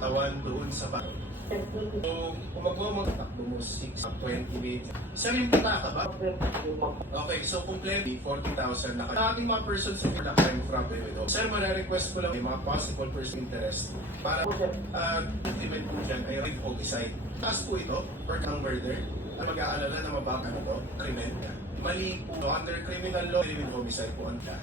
tawan doon sa bago. So, kung magtakbo mo 6 20 minutes. Sir, yung puta ka ba? Okay, so completely 40,000 na ka. Ating mga persons sa na crime fraud with sir, mara-request ko lang yung mga possible person interest para implement po dyan ay rape homicide. Taas po ito, for murder, na mag-aalala na mababa na to, krimen ka. Mali po, under criminal law, criminal homicide po ang ka.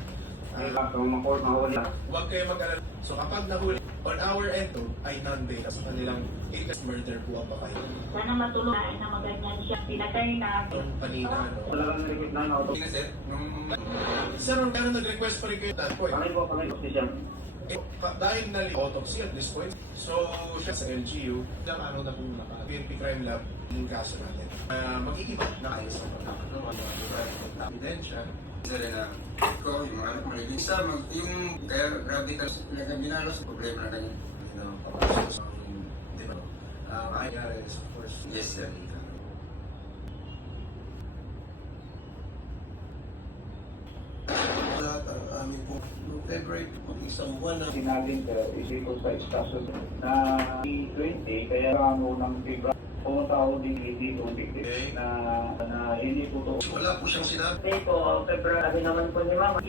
Huwag kayo mag-alala. So kapag nahuli, on our end to, ay non-bail. Sa kanilang case murder po ang bakay. Sana matulungan na maganyan siya. Pinatay na. Itong panina, no? Wala kang nag-request na auto. Sir, ang gano'n nag-request pa rin kayo at that point? Panay po, siya. Dahil na-autopsy at this point, so siya sa LGU, lang ano na kung PNP Crime Lab yung kaso natin. Mag-iiba na kayo sa mga ebidensya. Isa rin na ko, yung mga anak mo rin. Isa, yung kaya grabe ka pinagkabinalos, problema na ganyan. Papasok sa IRS, of course. Yes, sir. Lahat ang aming po, February, isang buwan na. Sinagin ka, isipon sa istasyon na 20, kaya mo ng fibra. Pumunta ako dito Okay. na hindi po to. Wala po siyang sinabi. Hindi po, February naman po ni Mama.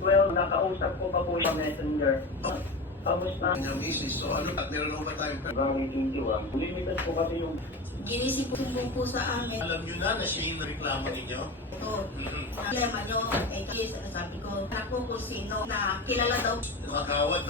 Well, nakausap ko pa po siya messenger. Kamusta? Kanyang misis. So ano, at meron ba tayo? February 21. Limited po kasi yung Ginisipin po sa amin. Alam nyo na siya yung reklamo ninyo? Ito, problema nyo, eh, sabi ko, naku kung sino na kilala daw Nakakawad.